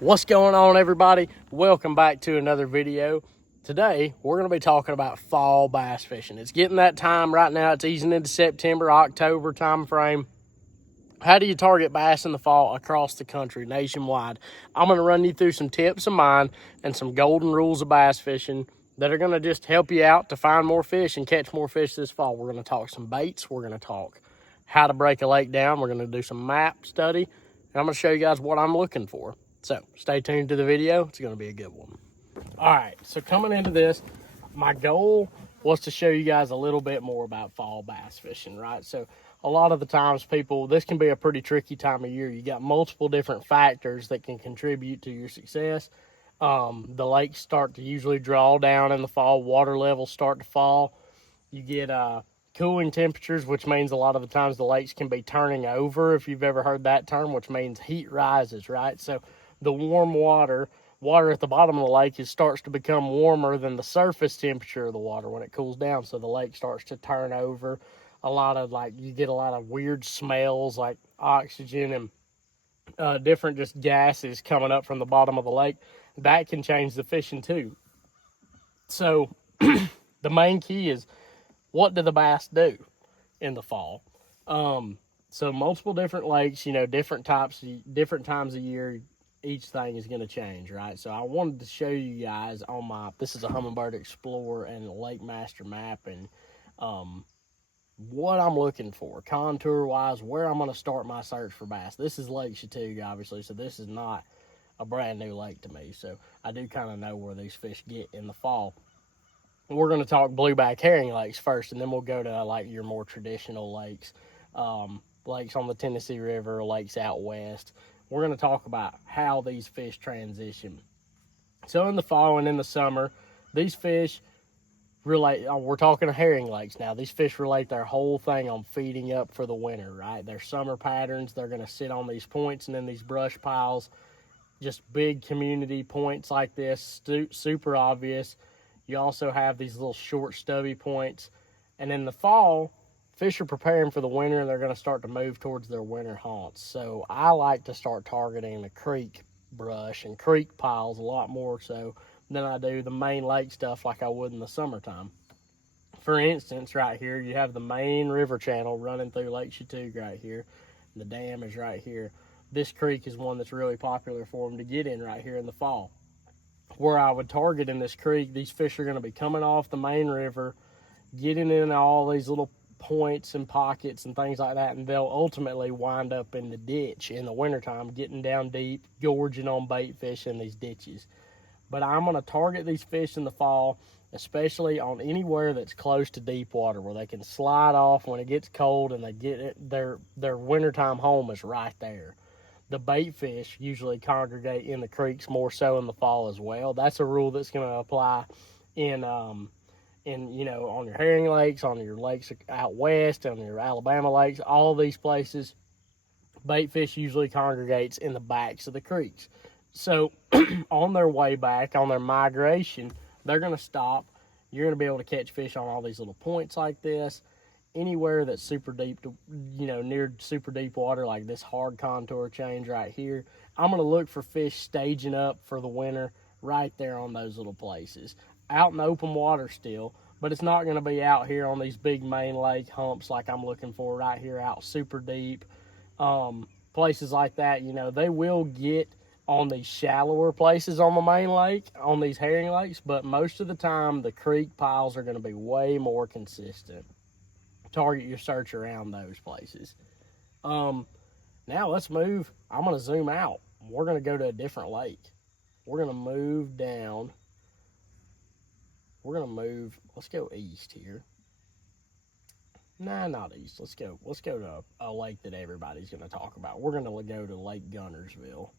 What's going on, everybody? Welcome back to another video. Today we're going to be talking about fall bass fishing. It's getting that time right now. It's easing into September, October time frame. How do you target bass in the fall across the country, nationwide? I'm going to run you through some tips of mine and some golden rules of bass fishing that are going to just help you out to find more fish and catch more fish this fall. We're going to talk some baits. We're going to talk how to break a lake down. We're going to do some map study. And I'm going to show you guys what I'm looking for. So stay tuned to the video. It's going to be a good one. All right, so coming into this, my goal was to show you guys a little bit more about fall bass fishing, right? So a lot of the times this can be a pretty tricky time of year. You got multiple different factors that can contribute to your success. The lakes start to usually draw down in the fall. Water levels start to fall. You get cooling temperatures, which means a lot of the times the lakes can be turning over, if you've ever heard that term, which means heat rises, right? So the warm water at the bottom of the lake starts to become warmer than the surface temperature of the water when it cools down. So the lake starts to turn over. You get a lot of weird smells like oxygen and different just gases coming up from the bottom of the lake. That can change the fishing too. So the main key is, what do the bass do in the fall? So multiple different lakes, different times of year, each thing is going to change, right? So I wanted to show you guys this is a Humminbird Explorer and Lake Master map, and what I'm looking for contour wise, where I'm going to start my search for bass. This is Lake Chattooga, obviously, so this is not a brand new lake to me. So I do kind of know where these fish get in the fall. We're going to talk blueback herring lakes first, and then we'll go to like your more traditional lakes, lakes on the Tennessee River, lakes out west. We're going to talk about how these fish transition. So in the fall and in the summer, these fish relate. We're talking herring lakes now. These fish relate their whole thing on feeding up for the winter, right? Their summer patterns, they're going to sit on these points and in these brush piles, just big community points like this, super obvious. You also have these little short stubby points. And in the fall, fish are preparing for the winter and they're going to start to move towards their winter haunts. So I like to start targeting the creek brush and creek piles a lot more so than I do the main lake stuff like I would in the summertime. For instance, right here, you have the main river channel running through Lake Chattooga right here. The dam is right here. This creek is one that's really popular for them to get in right here in the fall. Where I would target in this creek, these fish are going to be coming off the main river, getting in all these little points and pockets and things like that, and they'll ultimately wind up in the ditch in the wintertime, getting down deep, gorging on bait fish in these ditches. But I'm going to target these fish in the fall, especially on anywhere that's close to deep water, where they can slide off when it gets cold and they get it, their wintertime home is right there. The bait fish usually congregate in the creeks more so in the fall as well. That's a rule that's going to apply in on your herring lakes, on your lakes out west, on your Alabama lakes, all these places. Bait fish usually congregates in the backs of the creeks. So on their way back, on their migration, they're going to stop. You're going to be able to catch fish on all these little points like this. Anywhere that's super deep, near super deep water, like this hard contour change right here, I'm going to look for fish staging up for the winter right there on those little places. Out in open water still, but it's not going to be out here on these big main lake humps like I'm looking for right here out super deep. Places like that, they will get on these shallower places on the main lake, on these herring lakes, but most of the time the creek piles are going to be way more consistent. Target your search around those places. Now let's move. I'm going to zoom out. We're going to go to a different lake. We're going to move down. Let's go east here. Nah, not east. Let's go to a lake that everybody's going to talk about. We're going to go to Lake Guntersville.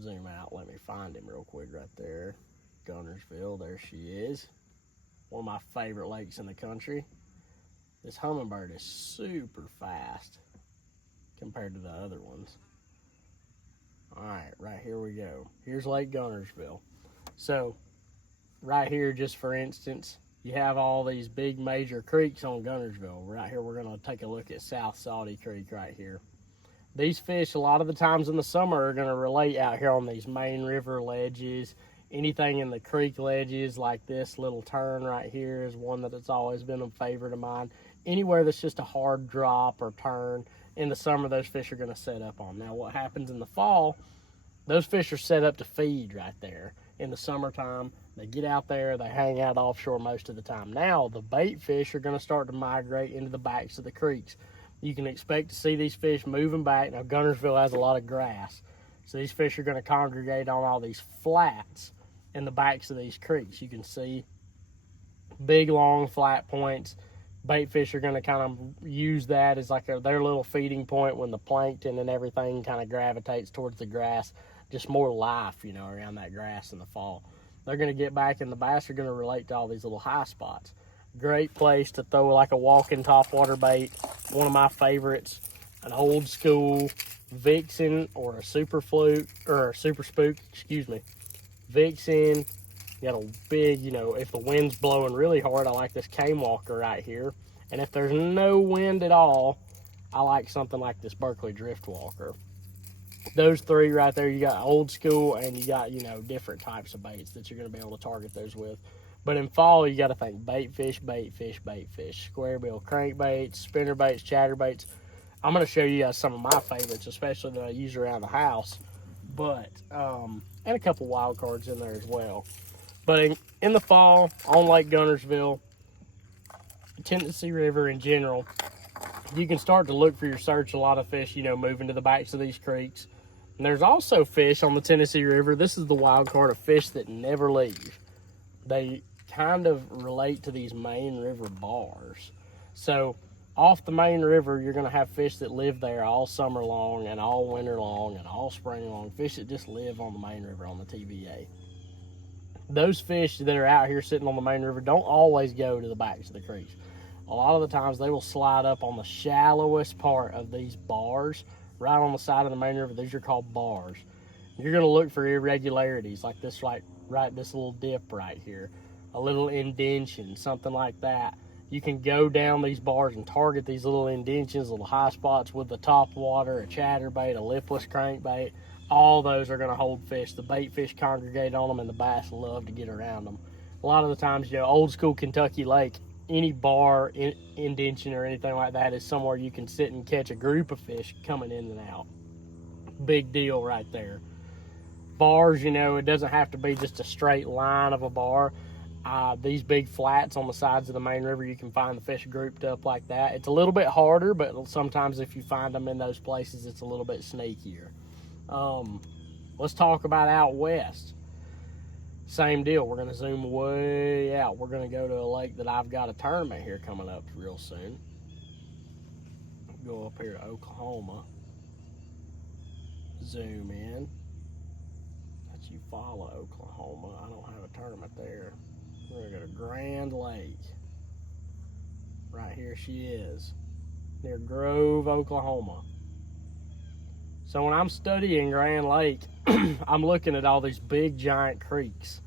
Zoom out. Let me find him real quick right there. Guntersville, there she is. One of my favorite lakes in the country. This Humminbird is super fast compared to the other ones. All right here we go. Here's Lake Guntersville. So right here, just for instance, you have all these big major creeks on Guntersville. Right here, we're going to take a look at South Saudi Creek right here. These fish, a lot of the times in the summer, are going to relate out here on these main river ledges. Anything in the creek ledges, like this little turn right here, is one that it's always been a favorite of mine. Anywhere that's just a hard drop or turn, in the summer, those fish are going to set up on. Now, what happens in the fall, those fish are set up to feed right there. In the summertime, they get out there, they hang out offshore most of the time. Now, the bait fish are going to start to migrate into the backs of the creeks. You can expect to see these fish moving back. Now, Guntersville has a lot of grass, so these fish are going to congregate on all these flats in the backs of these creeks. You can see big, long, flat points. Bait fish are going to kind of use that as like their little feeding point when the plankton and everything kind of gravitates towards the grass. Just more life, you know, around that grass in the fall. They're going to get back, and the bass are going to relate to all these little high spots. Great place to throw like a walking topwater bait. One of my favorites, an old school Vixen or a super fluke or a super spook, Vixen. You got a big, you know, if the wind's blowing really hard, I like this cane walker right here. And if there's no wind at all, I like something like this Berkley drift walker. Those three right there, you got old school and you got, you know, different types of baits that you're going to be able to target those with. But in fall, you got to think bait fish, square bill crankbaits, spinner baits, chatter baits. I'm going to show you guys some of my favorites, especially that I use around the house. But, and a couple wild cards in there as well. But in the fall, on Lake Guntersville, Tennessee River in general, you can start to look for your search. A lot of fish, you know, moving to the backs of these creeks. And there's also fish on the Tennessee River. This is the wild card of fish that never leave. They kind of relate to these main river bars. So off the main river, you're going to have fish that live there all summer long and all winter long and all spring long. Fish that just live on the main river on the TVA. Those fish that are out here sitting on the main river don't always go to the backs of the creeks. A lot of the times they will slide up on the shallowest part of these bars, right on the side of the main river. These are called bars. You're going to look for irregularities like this right this little dip right here, a little indention, something like that. You can go down these bars and target these little indentions, little high spots with the top water, a chatterbait, a lipless crankbait. All those are going to hold fish. The bait fish congregate on them, and the bass love to get around them. A lot of the times, you know, old school Kentucky Lake, any bar, indention, or anything like that is somewhere you can sit and catch a group of fish coming in and out. Big deal right there. Bars, you know, it doesn't have to be just a straight line of a bar. These big flats on the sides of the main river, you can find the fish grouped up like that. It's a little bit harder, but sometimes if you find them in those places, it's a little bit sneakier. Let's talk about out west. Same deal. We're going to zoom way out. We're going to go to a lake that I've got a tournament here coming up real soon. Go up here to Oklahoma. Zoom in. Let you follow Oklahoma. I don't have a tournament there. We're going to go to Grand Lake. Right here she is. Near Grove, Oklahoma. So when I'm studying Grand Lake, I'm looking at all these big giant creeks,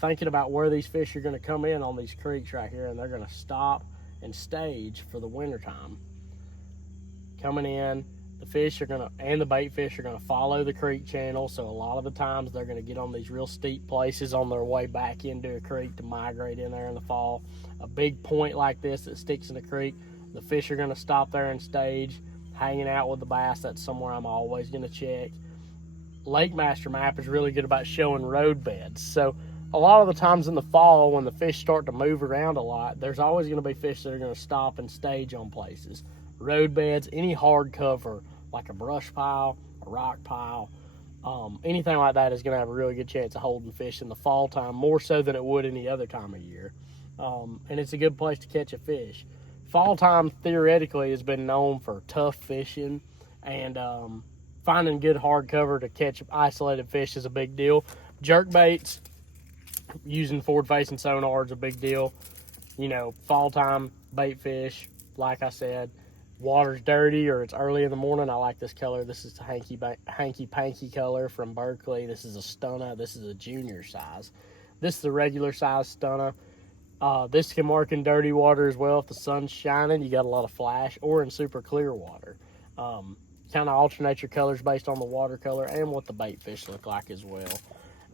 thinking about where these fish are going to come in on these creeks right here, and they're going to stop and stage for the wintertime. Coming in, the fish are going to, and the bait fish are going to follow the creek channel, so a lot of the times they're going to get on these real steep places on their way back into a creek to migrate in there in the fall. A big point like this that sticks in the creek, the fish are going to stop there and stage. Hanging out with the bass, that's somewhere I'm always going to check. Lake Master Map is really good about showing road beds. So a lot of the times in the fall when the fish start to move around a lot, there's always going to be fish that are going to stop and stage on places. Road beds, any hard cover like a brush pile, a rock pile, anything like that is going to have a really good chance of holding fish in the fall time, more so than it would any other time of year. And it's a good place to catch a fish. Fall time theoretically has been known for tough fishing, and finding good hard cover to catch isolated fish is a big deal. Jerk baits, using forward facing sonar is a big deal. You know, fall time bait fish, like I said, water's dirty or it's early in the morning. I like this color. This is the hanky panky color from Berkley. This is a stunner. This is a junior size. This is a regular size stunner. This can work in dirty water as well. If the sun's shining, you got a lot of flash, or in super clear water. kind of alternate your colors based on the watercolor and what the bait fish look like as well.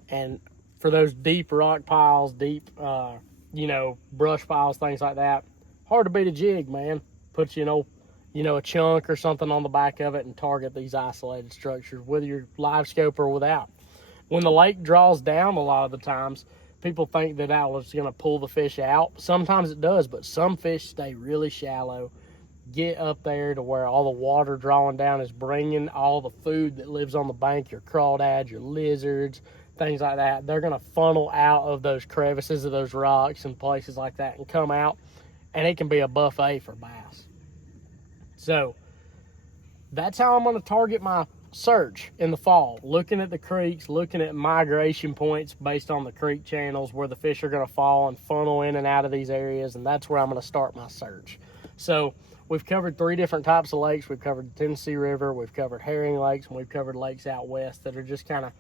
And for those deep rock piles, deep, brush piles, things like that, hard to beat a jig, man. Put, a chunk or something on the back of it and target these isolated structures with your live scope or without. When the lake draws down a lot of the times, people think that is going to pull the fish out. Sometimes it does, but some fish stay really shallow, get up there to where all the water drawing down is bringing all the food that lives on the bank, your crawdads, your lizards, things like that. They're going to funnel out of those crevices of those rocks and places like that and come out, and it can be a buffet for bass. So that's how I'm going to target my search in the fall, looking at the creeks, looking at migration points based on the creek channels where the fish are going to fall and funnel in and out of these areas, and that's where I'm going to start my search. So we've covered 3 different types of lakes. We've covered the Tennessee River, we've covered herring lakes, and we've covered lakes out west that are just kind of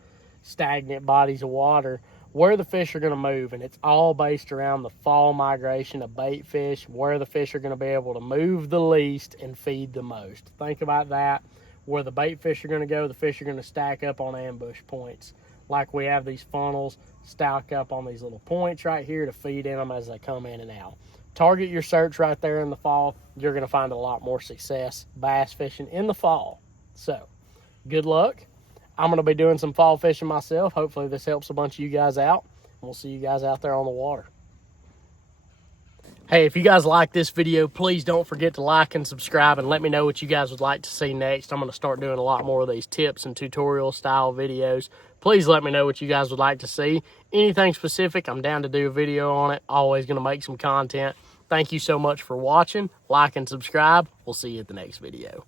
stagnant bodies of water where the fish are going to move. And it's all based around the fall migration of bait fish, where the fish are going to be able to move the least and feed the most. Think about that. Where the bait fish are going to go, the fish are going to stack up on ambush points. Like we have these funnels stack up on these little points right here to feed in them as they come in and out. Target your search right there in the fall. You're going to find a lot more success bass fishing in the fall. So, good luck. I'm going to be doing some fall fishing myself. Hopefully this helps a bunch of you guys out. We'll see you guys out there on the water. Hey, if you guys like this video, please don't forget to like and subscribe and let me know what you guys would like to see next. I'm going to start doing a lot more of these tips and tutorial style videos. Please let me know what you guys would like to see. Anything specific, I'm down to do a video on it. Always going to make some content. Thank you so much for watching. Like and subscribe. We'll see you at the next video.